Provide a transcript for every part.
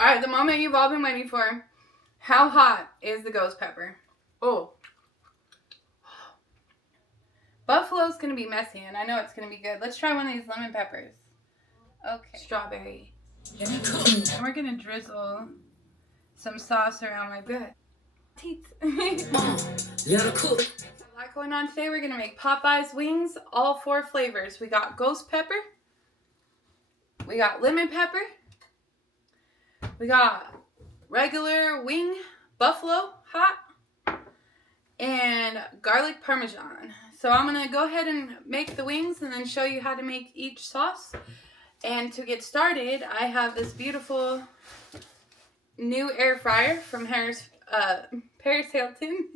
Alright, the moment you've all been waiting for. How hot is the ghost pepper? Oh. Buffalo's going to be messy, and I know it's going to be good. Let's try one of these lemon peppers. Okay. Strawberry. And we're going to drizzle some sauce around my bread. Teeth. Let cook. A lot going on today. We're going to make Popeye's wings, all 4 flavors. We got ghost pepper. We got lemon pepper. We got regular wing, buffalo hot, and garlic Parmesan. So I'm going to go ahead and make the wings and then show you how to make each sauce. And to get started, I have this beautiful new air fryer from Paris Hilton.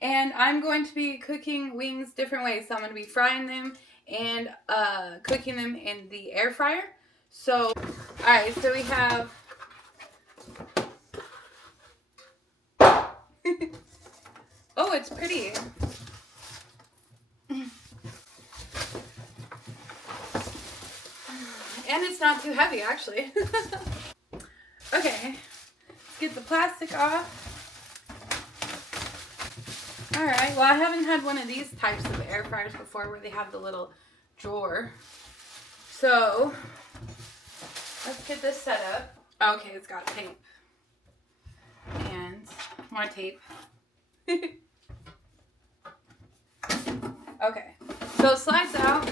And I'm going to be cooking wings different ways. So I'm going to be frying them and cooking them in the air fryer. So, alright, so we have oh, it's pretty. And it's not too heavy, actually. Okay, let's get the plastic off. Alright, well I haven't had one of these types of air fryers before where they have the little drawer. So, let's get this set up. Okay, it's got tape. And more tape. Okay, so it slides out.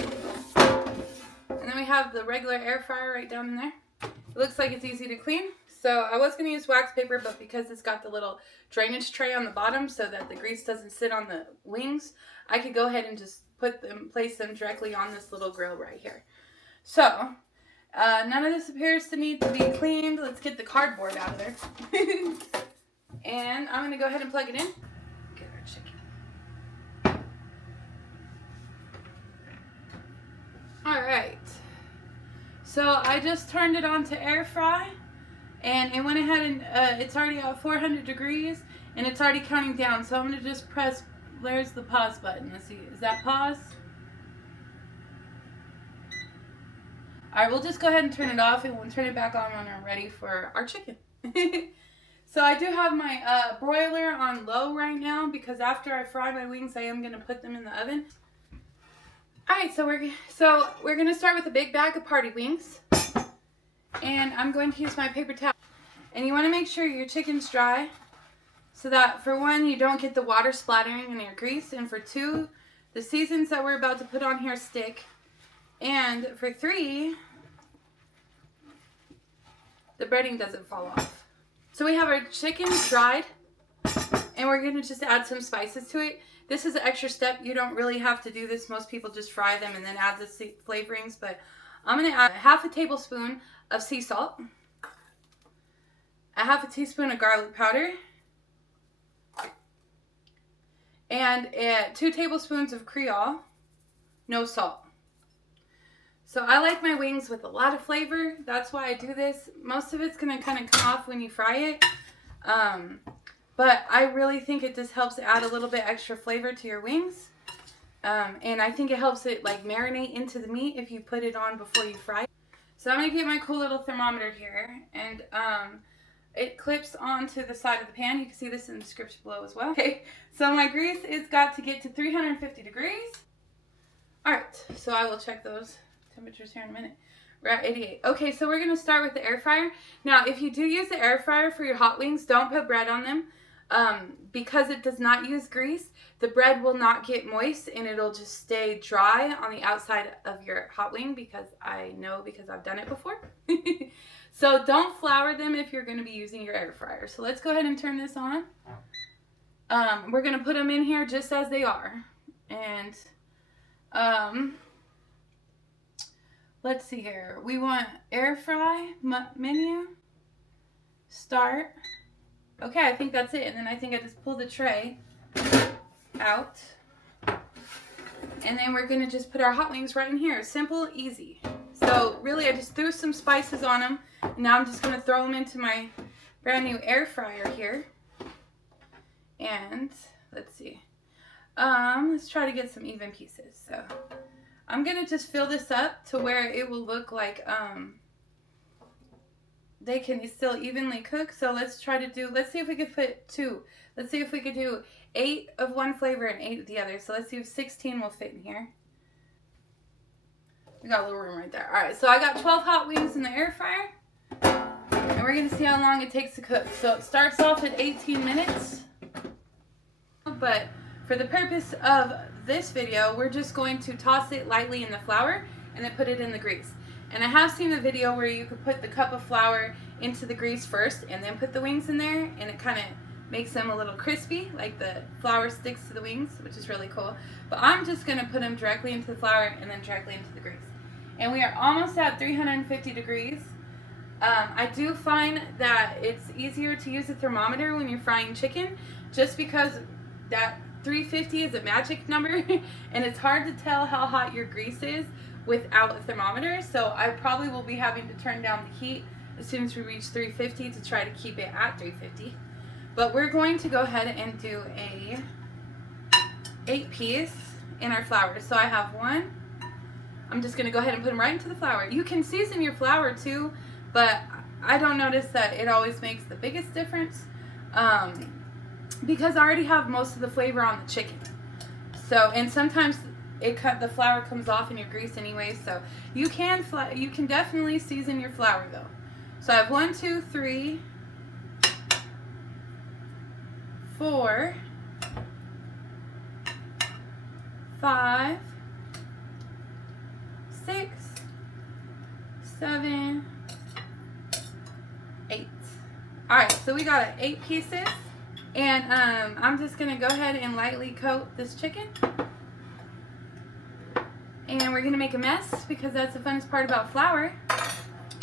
And then we have the regular air fryer right down in there. It looks like it's easy to clean. So I was going to use wax paper, but because it's got the little drainage tray on the bottom so that the grease doesn't sit on the wings, I could go ahead and just place them directly on this little grill right here. So, none of this appears to need to be cleaned. Let's get the cardboard out of there. And I'm going to go ahead and plug it in. Get our chicken. Alright. So I just turned it on to air fry. And it went ahead and it's already at 400 degrees. And it's already counting down. So I'm going to just press, there's the pause button. Let's see, is that pause? Alright, we'll just go ahead and turn it off. And we'll turn it back on when we're ready for our chicken. So I do have my broiler on low right now. Because after I fry my wings, I am going to put them in the oven. Alright, so we're going to start with a big bag of party wings. And I'm going to use my paper towel. And you want to make sure your chicken's dry. So that for 1, you don't get the water splattering in your grease. And for 2, the seasons that we're about to put on here stick. And for 3, the breading doesn't fall off. So we have our chicken dried. And we're going to just add some spices to it. This is an extra step. You don't really have to do this. Most people just fry them and then add the flavorings. But I'm going to add half a tablespoon of sea salt, a half a teaspoon of garlic powder, and 2 tablespoons of Creole, no salt. So I like my wings with a lot of flavor. That's why I do this. Most of it's going to kind of come off when you fry it. But I really think it just helps add a little bit extra flavor to your wings. And I think it helps it like marinate into the meat if you put it on before you fry it. So I'm going to get my cool little thermometer here. And it clips onto the side of the pan. You can see this in the description below as well. Okay, so my grease is got to get to 350 degrees. Alright, so I will check those temperatures here in a minute. We're at 88. Okay, so we're going to start with the air fryer. Now, if you do use the air fryer for your hot wings, don't put bread on them. Because it does not use grease, the bread will not get moist and it'll just stay dry on the outside of your hot wing, because I know, because I've done it before. So don't flour them if you're going to be using your air fryer. So let's go ahead and turn this on. We're going to put them in here just as they are. And let's see here. We want air fry menu, start. Okay, I think that's it. And then I think I just pull the tray out. And then we're going to just put our hot wings right in here. Simple, easy. So really, I just threw some spices on them. And now I'm just going to throw them into my brand new air fryer here. And let's see. Let's try to get some even pieces. So I'm going to just fill this up to where it will look like they can still evenly cook. So let's try to do, let's see if we could put 2. Let's see if we could do 8 of one flavor and 8 of the other. So let's see if 16 will fit in here. We got a little room right there. All right, so I got 12 hot wings in the air fryer. And we're gonna see how long it takes to cook. So it starts off at 18 minutes. But for the purpose of this video, we're just going to toss it lightly in the flour and then put it in the grease. And I have seen a video where you could put the cup of flour into the grease first and then put the wings in there, and it kind of makes them a little crispy, like the flour sticks to the wings, which is really cool. But I'm just going to put them directly into the flour and then directly into the grease. And we are almost at 350 degrees. I do find that it's easier to use a thermometer when you're frying chicken, just because that 350 is a magic number and it's hard to tell how hot your grease is without a thermometer. So I probably will be having to turn down the heat as soon as we reach 350 to try to keep it at 350. But we're going to go ahead and do a 8-piece in our flour. So I have 1. I'm just going to go ahead and put them right into the flour. You can season your flour too, but I don't notice that it always makes the biggest difference. Because I already have most of the flavor on the chicken. So, and sometimes the flour comes off in your grease anyway, so you can definitely season your flour though. So I have 1, 2, 3, 4, 5, 6, 7, 8. All right, so we got 8 pieces. And I'm just going to go ahead and lightly coat this chicken. And we're going to make a mess because that's the funnest part about flour.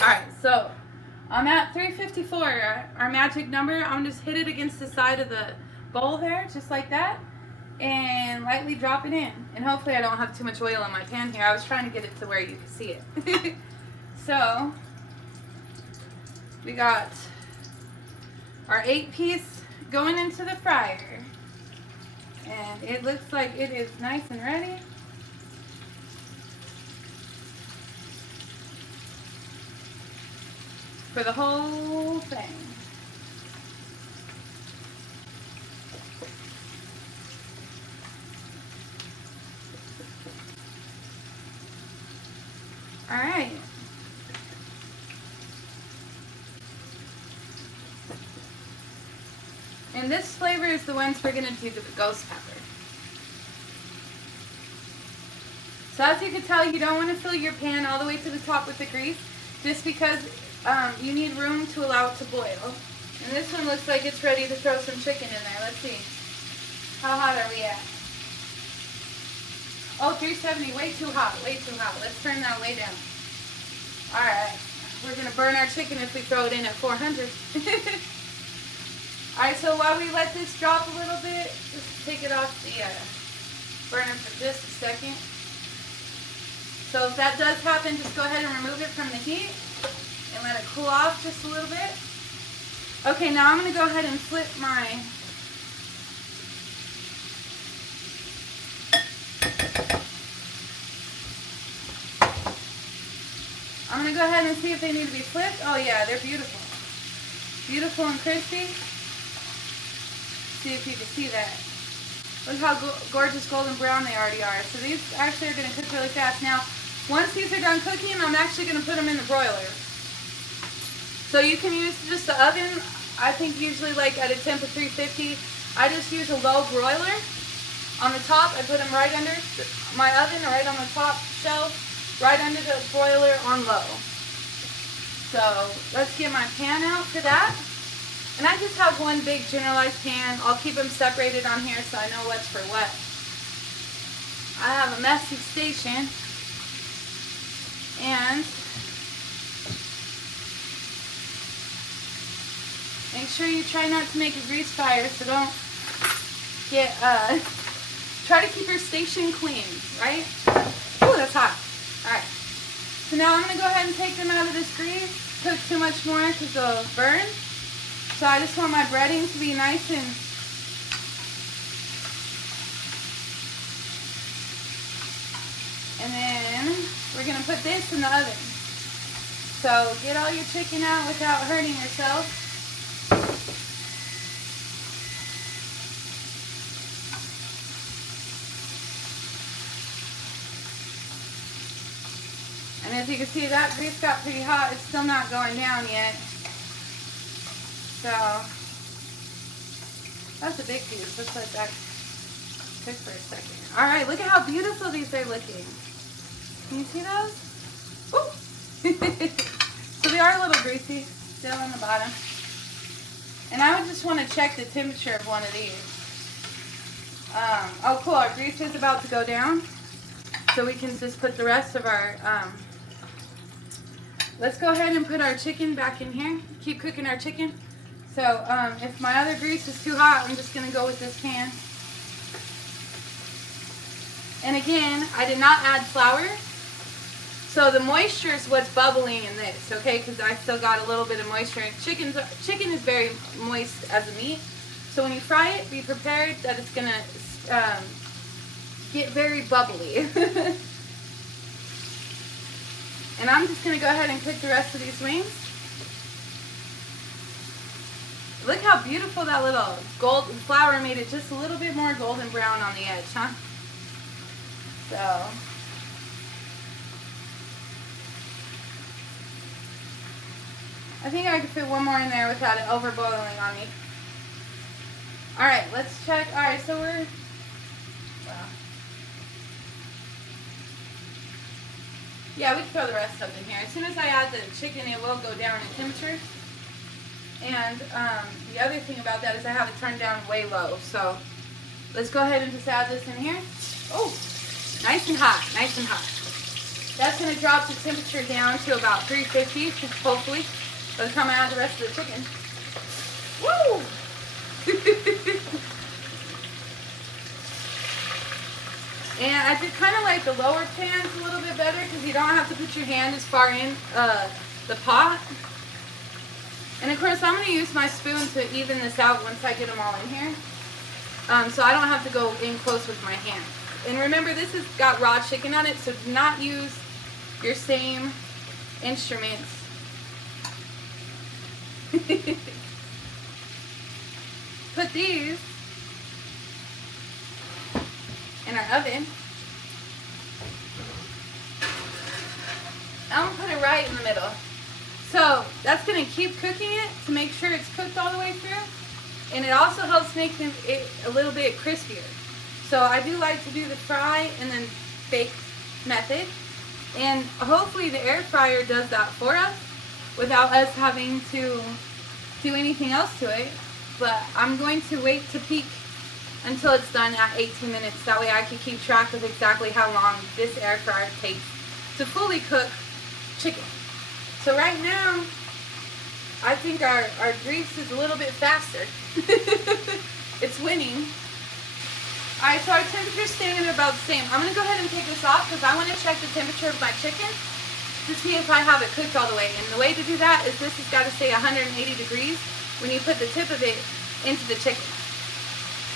Alright, so I'm at 354, our magic number. I'm just hit it against the side of the bowl there, just like that. And lightly drop it in. And hopefully I don't have too much oil in my pan here. I was trying to get it to where you can see it. So, we got our 8-piece going into the fryer, and it looks like it is nice and ready. For the whole thing. All right. And this flavor is the ones we're going to do the ghost pepper. So as you can tell, you don't want to fill your pan all the way to the top with the grease, just because you need room to allow it to boil. And this one looks like it's ready to throw some chicken in there. Let's see. How hot are we at? Oh, 370. Way too hot. Way too hot. Let's turn that way down. Alright. We're going to burn our chicken if we throw it in at 400. Alright, so while we let this drop a little bit, just take it off the burner for just a second. So if that does happen, just go ahead and remove it from the heat and let it cool off just a little bit. Okay, now I'm going to go ahead and flip my I'm going to go ahead and see if they need to be flipped. Oh yeah, they're beautiful. Beautiful and crispy. See if you can see that. Look how gorgeous golden brown they already are. So these actually are going to cook really fast. Now, once these are done cooking, I'm actually going to put them in the broiler. So you can use just the oven. I think usually like at a temp of 350. I just use a low broiler. On the top, I put them right under my oven, right on the top shelf, right under the broiler on low. So let's get my pan out for that. And I just have one big generalized pan. I'll keep them separated on here so I know what's for what. I have a messy station. And make sure you try not to make a grease fire, so don't get, try to keep your station clean, right? Ooh, that's hot. Alright. So now I'm going to go ahead and take them out of this grease. Cook too much more because they'll burn. So I just want my breading to be nice and then we're going to put this in the oven. So get all your chicken out without hurting yourself. And as you can see, that grease got pretty hot. It's still not going down yet. So that's a big piece. Let's let that cook for a second. All right, look at how beautiful these are looking. Can you see those? So they are a little greasy still on the bottom. And I would just want to check the temperature of one of these. Oh cool, our grease is about to go down. So we can just put the rest of our, let's go ahead and put our chicken back in here. Keep cooking our chicken. So if my other grease is too hot, I'm just going to go with this pan. And again, I did not add flour. So the moisture is what's bubbling in this, okay? Because I still got a little bit of moisture. Chicken is very moist as a meat. So when you fry it, be prepared that it's going to get very bubbly. And I'm just going to go ahead and cook the rest of these wings. Look how beautiful that little gold flour made it just a little bit more golden brown on the edge, huh? So I think I could fit one more in there without it over boiling on me. Alright, let's check. Alright, so we're... Well, yeah, we can throw the rest of it in here. As soon as I add the chicken, it will go down in temperature. And the other thing about that is I have it turned down way low. So let's go ahead and just add this in here. Oh, nice and hot, nice and hot. That's going to drop the temperature down to about 350, hopefully, by the time I add the rest of the chicken. Woo! And I just kind of like the lower pans a little bit better because you don't have to put your hand as far in the pot. And of course, I'm going to use my spoon to even this out once I get them all in here. So I don't have to go in close with my hand. And remember, this has got raw chicken on it, so do not use your same instruments. Put these in our oven. I'm going to put it right in the middle. So that's going to keep cooking it to make sure it's cooked all the way through. And it also helps make it a little bit crispier. So I do like to do the fry and then bake method. And hopefully the air fryer does that for us without us having to do anything else to it. But I'm going to wait to peak until it's done at 18 minutes. That way I can keep track of exactly how long this air fryer takes to fully cook chicken. So right now, I think our grease is a little bit faster. It's winning. Alright, so our temperature's staying at about the same. I'm going to go ahead and take this off because I want to check the temperature of my chicken to see if I have it cooked all the way. And the way to do that is this has got to stay 180 degrees when you put the tip of it into the chicken.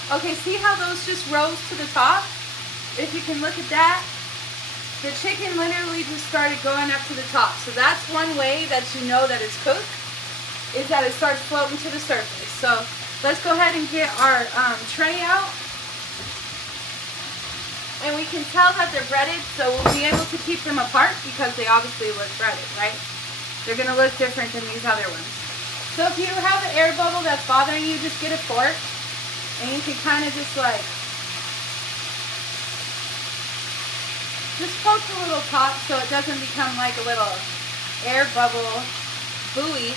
Okay, see how those just rose to the top? If you can look at that, the chicken literally just started going up to the top. So that's one way that you know that it's cooked, is that it starts floating to the surface. So let's go ahead and get our tray out. And we can tell that they're breaded, so we'll be able to keep them apart because they obviously look breaded, right? They're going to look different than these other ones. So if you have an air bubble that's bothering you, just get a fork. And you can kind of just like, just poke the little top so it doesn't become like a little air bubble buoy.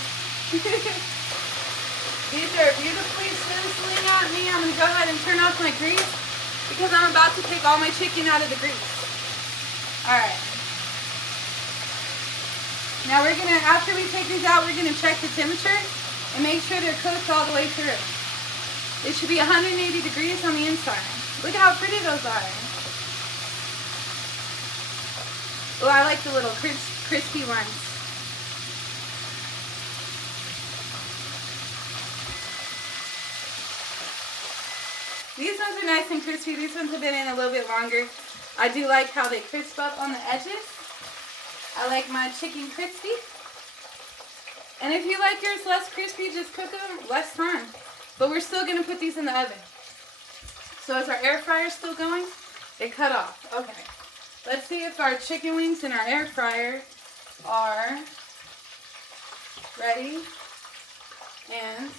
These are beautifully sizzling at me. I'm going to go ahead and turn off my grease because I'm about to take all my chicken out of the grease. Alright. Now we're going to, after we take these out, we're going to check the temperature and make sure they're cooked all the way through. It should be 180 degrees on the inside. Look at how pretty those are. Oh, I like the little crispy ones. These ones are nice and crispy. These ones have been in a little bit longer. I do like how they crisp up on the edges. I like my chicken crispy. And if you like yours less crispy, just cook them less time. But we're still going to put these in the oven. So is our air fryer still going? It cut off. Okay. Let's see if our chicken wings in our air fryer are ready. And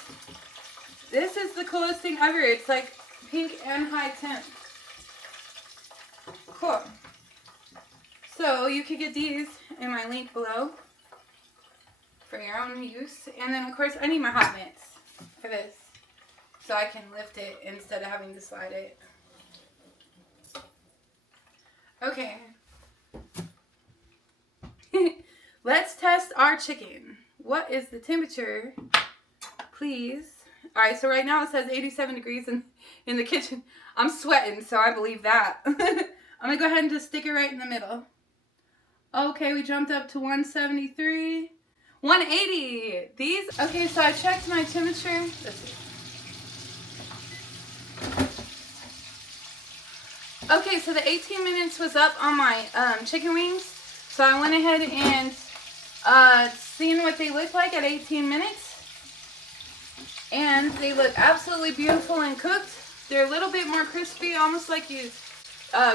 this is the coolest thing ever. It's like pink and high temp. Cool. So you could get these in my link below for your own use. And then of course I need my hot mitts for this, so I can lift it instead of having to slide it. Okay. Let's test our chicken. What is the temperature, please? Alright, so right now it says 87 degrees in the kitchen. I'm sweating, so I believe that. I'm going to go ahead and just stick it right in the middle. Okay, we jumped up to 173. 180. These, okay, so I checked my temperature. Let's see. Okay, so the 18 minutes was up on my chicken wings. So I went ahead and seen what they look like at 18 minutes. And they look absolutely beautiful and cooked. They're a little bit more crispy, almost like you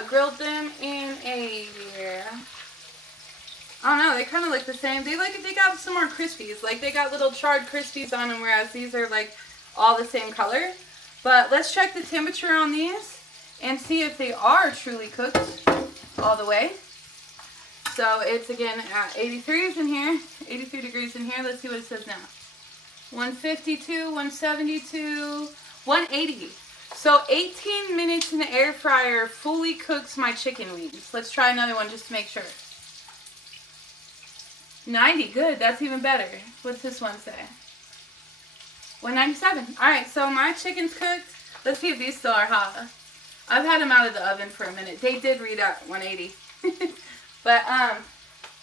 grilled them in a, I don't know, they kind of look the same. They got some more crispies. Like they got little charred crispies on them, whereas these are like all the same color. But let's check the temperature on these and see if they are truly cooked all the way. So it's again at 83 in here, 83 degrees in here. Let's see what it says now. 152, 172, 180. So 18 minutes in the air fryer fully cooks my chicken wings. Let's try another one just to make sure. 90, good, that's even better. What's this one say? 197. Alright, so my chicken's cooked. Let's see if these still are hot. I've had them out of the oven for a minute. They did read out 180. But,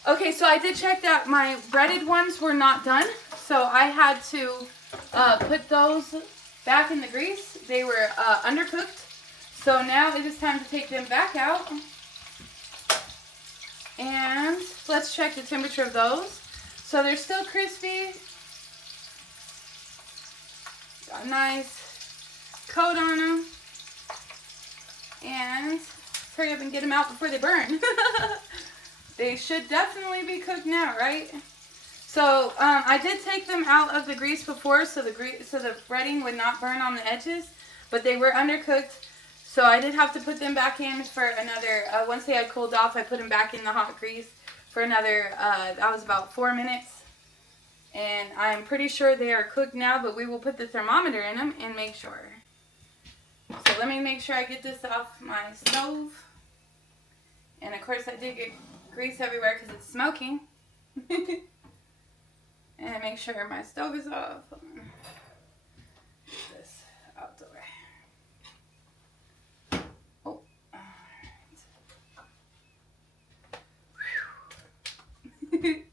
okay, so I did check that my breaded ones were not done. So I had to put those back in the grease. They were undercooked. So now it is time to take them back out. And let's check the temperature of those. So they're still crispy. Got a nice coat on them. And hurry up and get them out before they burn. They should definitely be cooked now, right? So I did take them out of the grease before, so the breading would not burn on the edges, but they were undercooked. So I did have to put them back in for another. Once they had cooled off, I put them back in the hot grease for another. That was about 4 minutes, and I'm pretty sure they are cooked now. But we will put the thermometer in them and make sure. So let me make sure I get this off my stove. And of course, I did get grease everywhere because it's smoking. And make sure my stove is off. Get this out the way. Oh, alright.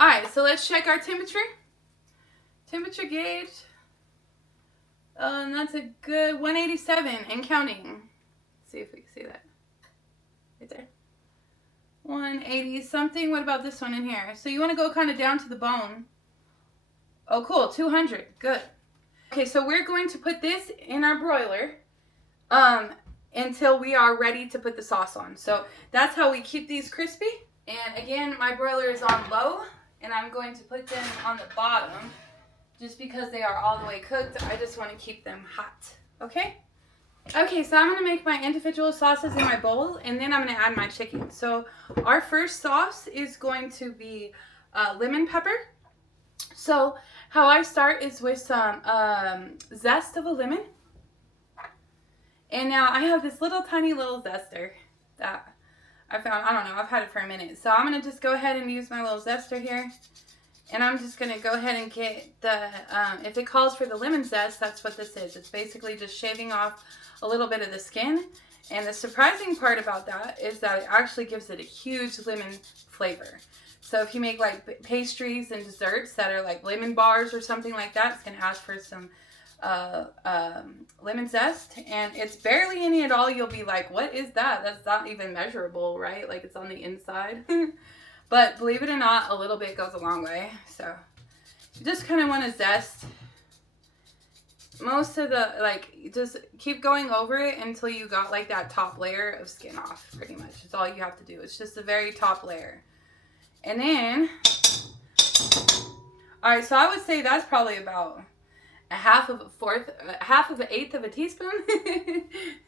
Alright, so let's check our temperature. Temperature gauge. And that's a good 187 and counting. Let's see if we can see that. Right there. 180 something. What about this one in here? So you want to go kind of down to the bone. Oh, cool. 200. Good. Okay, so we're going to put this in our broiler until we are ready to put the sauce on. So that's how we keep these crispy. And again, my broiler is on low, and I'm going to put them on the bottom just because they are all the way cooked. I just want to keep them hot. Okay? Okay, so I'm going to make my individual sauces in my bowl, and then I'm going to add my chicken. So our first sauce is going to be lemon pepper. So how I start is with some zest of a lemon. And now I have this tiny little zester that I found. I don't know, I've had it for a minute. So I'm going to just go ahead and use my little zester here. And I'm just going to go ahead and get the, if it calls for the lemon zest, that's what this is. It's basically just shaving off a little bit of the skin. And the surprising part about that is that it actually gives it a huge lemon flavor. So if you make like pastries and desserts that are like lemon bars or something like that, it's going to ask for some lemon zest. And it's barely any at all. You'll be like, what is that? That's not even measurable, right? Like it's on the inside. But believe it or not, a little bit goes a long way. So you just kind of want to zest most of the, like, just keep going over it until you got like that top layer of skin off, pretty much. It's all you have to do. It's just the very top layer. And then, all right, so I would say that's probably about a half of an eighth of a teaspoon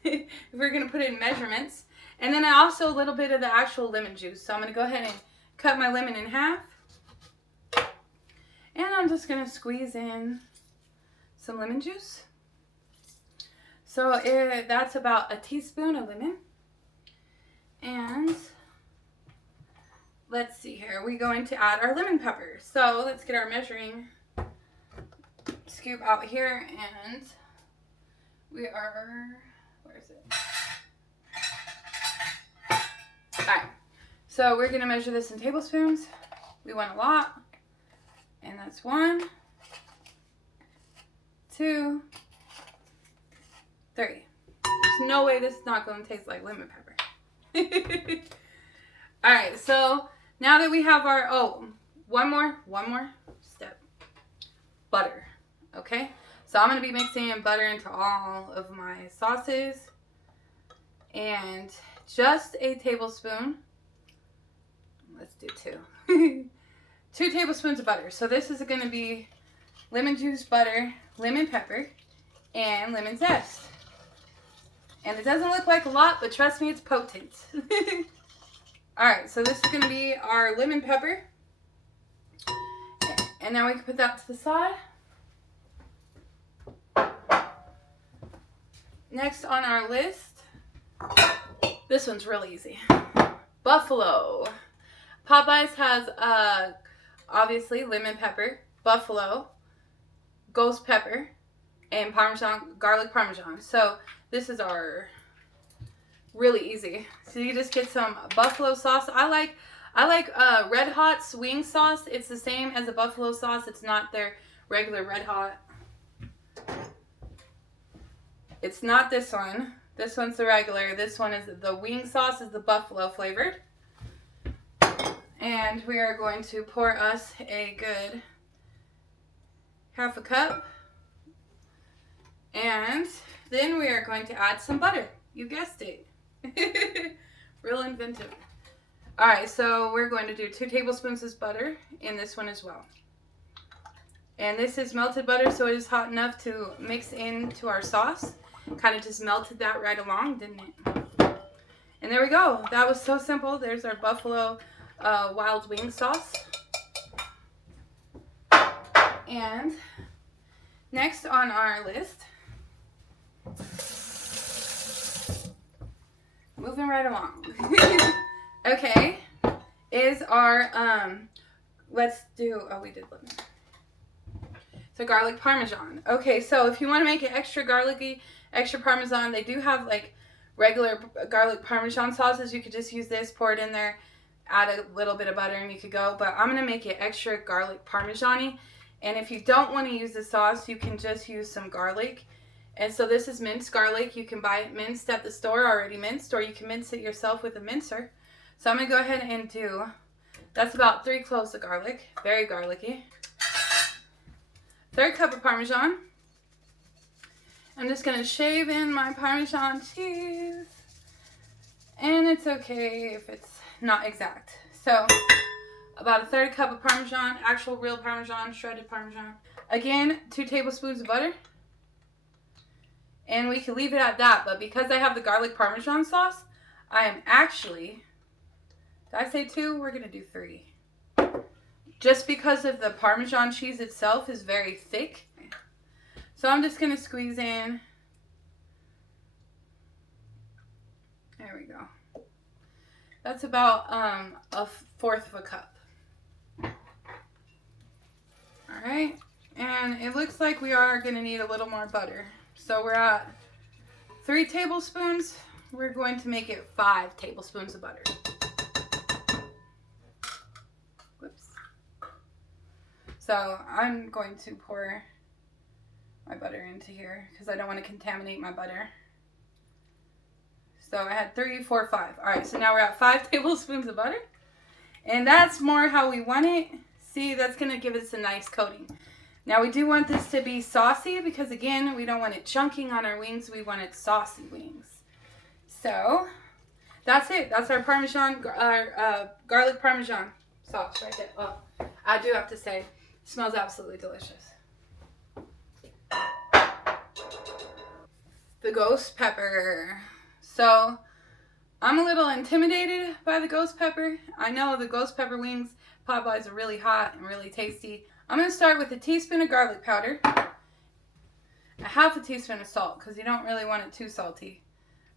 if we're gonna put it in measurements. And then also a little bit of the actual lemon juice. So I'm gonna go ahead and cut my lemon in half, and I'm just gonna squeeze in some lemon juice. So that's about a teaspoon of lemon. And let's see here, we're going to add our lemon pepper. So let's get our measuring scoop out here, and we are, where is it? Alright, so we're going to measure this in tablespoons. We want a lot, and that's 1, 2, 3. There's no way this is not going to taste like lemon pepper. Alright, so now that we have our, one more step. Butter. Okay, so I'm going to be mixing in butter into all of my sauces, and just a tablespoon. Let's do 2. 2 tablespoons of butter. So this is going to be lemon juice, butter, lemon pepper, and lemon zest. And it doesn't look like a lot, but trust me, it's potent. Alright, so this is going to be our lemon pepper. And now we can put that to the side. Next on our list, this one's really easy. Buffalo. Popeyes has obviously lemon pepper, buffalo, ghost pepper, and Parmesan, garlic Parmesan. So this is our really easy. So you just get some buffalo sauce. I like Red Hot's wing sauce. It's the same as the buffalo sauce. It's not their regular Red Hot. It's not this one. This one's the regular. This one is the wing sauce, is the buffalo flavored. And we are going to pour us a good half a cup. And then we are going to add some butter. You guessed it. Real inventive. Alright, so we're going to do 2 tablespoons of butter in this one as well. And this is melted butter, so it is hot enough to mix into our sauce. Kind of just melted that right along, didn't it? And there we go. That was so simple. There's our buffalo wild wing sauce. And next on our list, moving right along. Okay, is our let's do, we did lemon. So garlic Parmesan. Okay, so if you want to make it extra garlicky, extra Parmesan, they do have like regular garlic Parmesan sauces. You could just use this, pour it in there, add a little bit of butter, and you could go. But I'm going to make it extra garlic Parmesan-y. And if you don't want to use the sauce, you can just use some garlic. And so this is minced garlic. You can buy it minced at the store, already minced, or you can mince it yourself with a mincer. So I'm going to go ahead and do, that's about 3 cloves of garlic. Very garlicky. 1/3 cup of Parmesan. I'm just going to shave in my Parmesan cheese. And it's okay if it's not exact. So, about a 1/3 cup of Parmesan, actual real Parmesan, shredded Parmesan. Again, 2 tablespoons of butter. And we can leave it at that, but because I have the garlic Parmesan sauce, I am actually, did I say 2? We're going to do 3. Just because of the Parmesan cheese itself is very thick. So I'm just going to squeeze in. There we go. That's about a 1/4 of a cup. Alright. And it looks like we are going to need a little more butter. So we're at 3 tablespoons. We're going to make it 5 tablespoons of butter. Whoops. So I'm going to pour my butter into here because I don't want to contaminate my butter. So I had 3, 4, 5. All right, so now we're at 5 tablespoons of butter. And that's more how we want it. See, that's going to give us a nice coating. Now we do want this to be saucy because again, we don't want it chunking on our wings. We want it saucy wings. So that's it. That's our Parmesan, garlic Parmesan sauce right there. Oh, I do have to say, it smells absolutely delicious. The ghost pepper. So I'm a little intimidated by the ghost pepper. I know the ghost pepper wings, Popeyes, are really hot and really tasty. I'm going to start with a teaspoon of garlic powder, a half a teaspoon of salt, because you don't really want it too salty.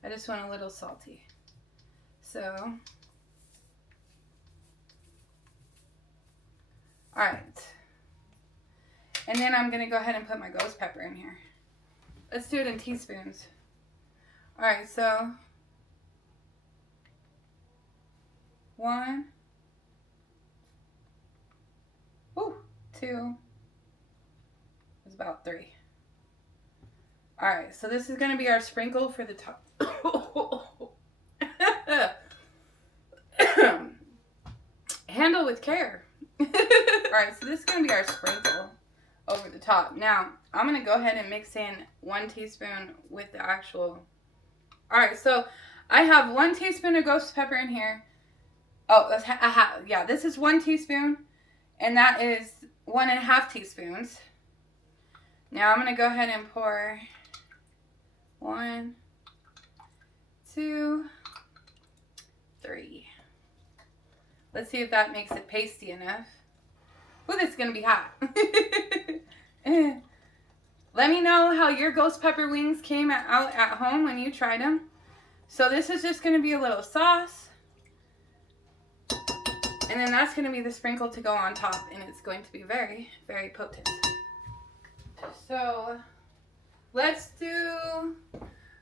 I just want a little salty. So, alright. And then I'm going to go ahead and put my ghost pepper in here. Let's do it in teaspoons. Alright, so 1, 2, it's about 3. Alright, so this is going to be our sprinkle for the top. Handle with care. Alright, so this is going to be our sprinkle over the top. Now, I'm going to go ahead and mix in 1 teaspoon with the actual... Alright, so I have 1 teaspoon of ghost pepper in here. Oh, that's yeah, this is 1 teaspoon. And that is 1.5 teaspoons. Now I'm going to go ahead and pour 1, 2, 3. Let's see if that makes it pasty enough. Ooh, this is going to be hot. Let me know how your ghost pepper wings came out at home when you tried them. So this is just going to be a little sauce. And then that's going to be the sprinkle to go on top. And it's going to be very, very potent. So let's do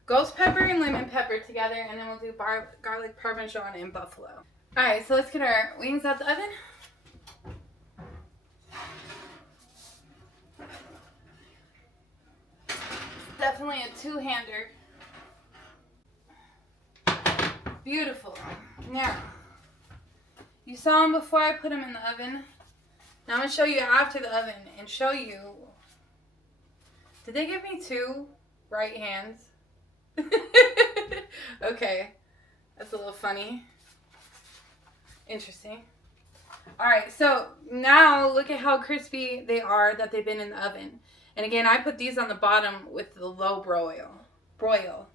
ghost pepper and lemon pepper together. And then we'll do garlic Parmesan and buffalo. Alright, so let's get our wings out the oven. Definitely a two-hander. Beautiful. Now, you saw them before I put them in the oven. Now I'm going to show you after the oven and show you. Did they give me 2 right hands? Okay. That's a little funny. Interesting. Alright, so now look at how crispy they are that they've been in the oven. And again, I put these on the bottom with the low broil.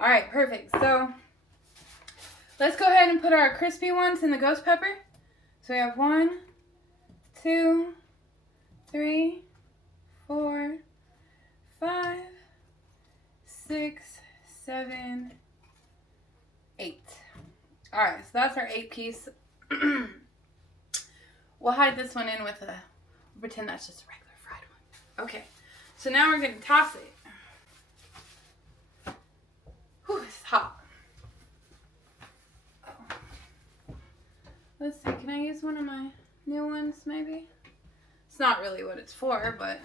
Alright, perfect. So let's go ahead and put our crispy ones in the ghost pepper. So we have 1, 2, 3, 4, 5, 6, 7, 8. Alright, so that's our 8-piece. We'll hide this one in with pretend that's just a regular fried one. Okay, so now we're going to toss it. Whew, it's hot. Oh. Let's see, can I use one of my new ones maybe? It's not really what it's for, but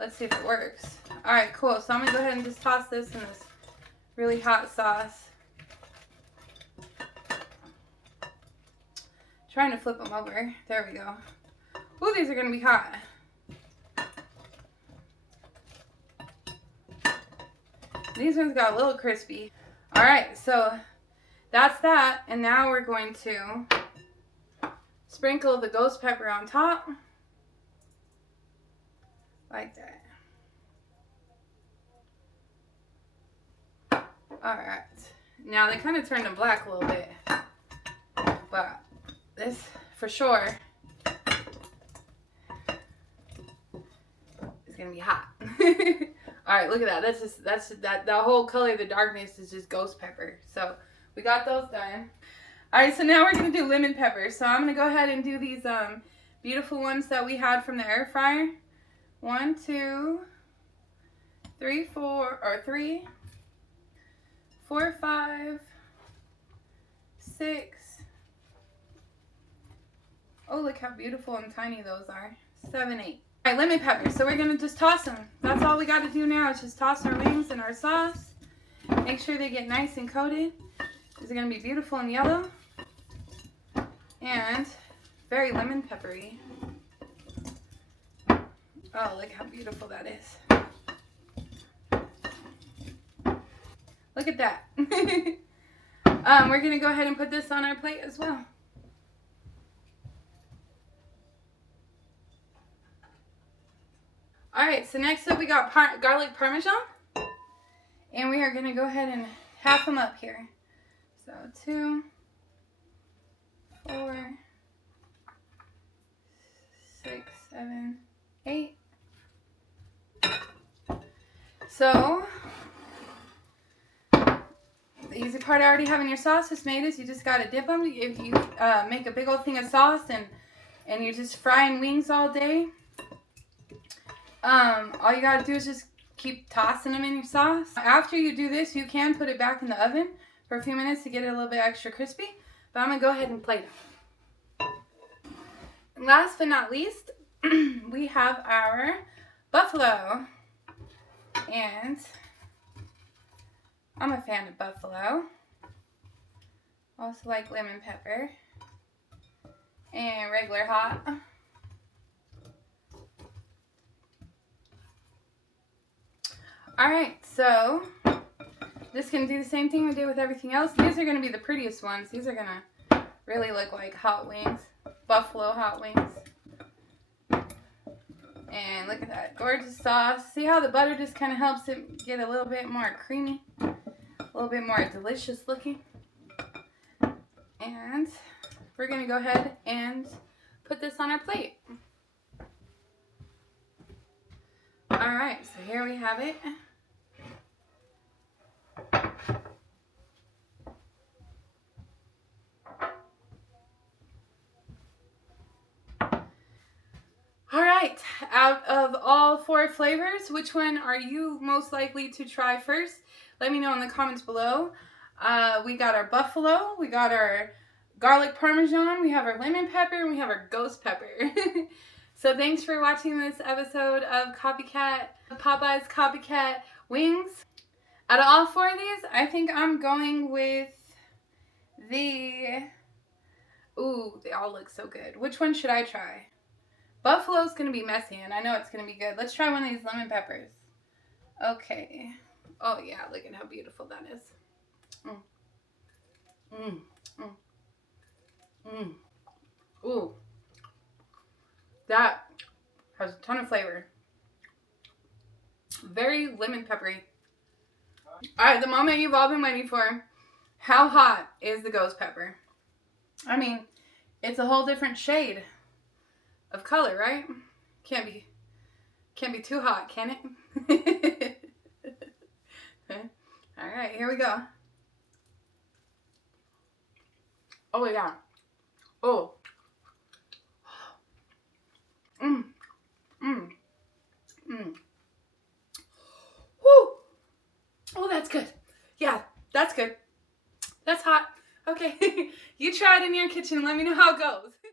let's see if it works. Alright, cool. So I'm going to go ahead and just toss this in this really hot sauce. Trying to flip them over. There we go. Ooh, these are going to be hot. These ones got a little crispy. Alright, so that's that. And now we're going to sprinkle the ghost pepper on top. Like that. Alright. Now they kind of turned them black a little bit. But this, for sure, is going to be hot. Alright, look at that. That's the whole color of the darkness is just ghost pepper. So, we got those done. Alright, so now we're going to do lemon pepper. So, I'm going to go ahead and do these beautiful ones that we had from the air fryer. 1, 2, 3, 4, 5, 6. Oh, look how beautiful and tiny those are. 7, 8. Alright, lemon pepper. So we're going to just toss them. That's all we got to do now is just toss our wings in our sauce. Make sure they get nice and coated. These are going to be beautiful and yellow. And very lemon peppery. Oh, look how beautiful that is. Look at that. We're going to go ahead and put this on our plate as well. Alright, so next up we got garlic Parmesan. And we are going to go ahead and half them up here. So 2, 4, 6, 7, 8. So, the easy part already having your sauces made is you just got to dip them. If you make a big old thing of sauce and you're just frying wings all day, all you got to do is just keep tossing them in your sauce. After you do this, you can put it back in the oven for a few minutes to get it a little bit extra crispy. But I'm going to go ahead and plate them. Last but not least, we have our buffalo. And I'm a fan of buffalo. Also like lemon pepper. And regular hot. Alright, so just going to do the same thing we did with everything else. These are going to be the prettiest ones. These are going to really look like hot wings. Buffalo hot wings. And look at that gorgeous sauce. See how the butter just kind of helps it get a little bit more creamy. A little bit more delicious looking. And we're going to go ahead and put this on our plate. Alright, so here we have it. Alright, out of all 4 flavors, which one are you most likely to try first? Let me know in the comments below. We got our buffalo, we got our garlic Parmesan, we have our lemon pepper, and we have our ghost pepper. So thanks for watching this episode of Copycat Popeye's Copycat Wings. Out of all 4 of these, I think I'm going with the... Ooh, they all look so good. Which one should I try? Buffalo's going to be messy, and I know it's going to be good. Let's try one of these lemon peppers. Okay. Oh, yeah. Look at how beautiful that is. Ooh. That has a ton of flavor. Very lemon peppery. Alright, the moment you've all been waiting for. How hot is the ghost pepper? I mean, it's a whole different shade of color, right? Can't be too hot, can it? Alright, here we go. Oh yeah. Oh. Woo. Oh, that's good. Yeah, that's good. That's hot. Okay. You try it in your kitchen. Let me know how it goes.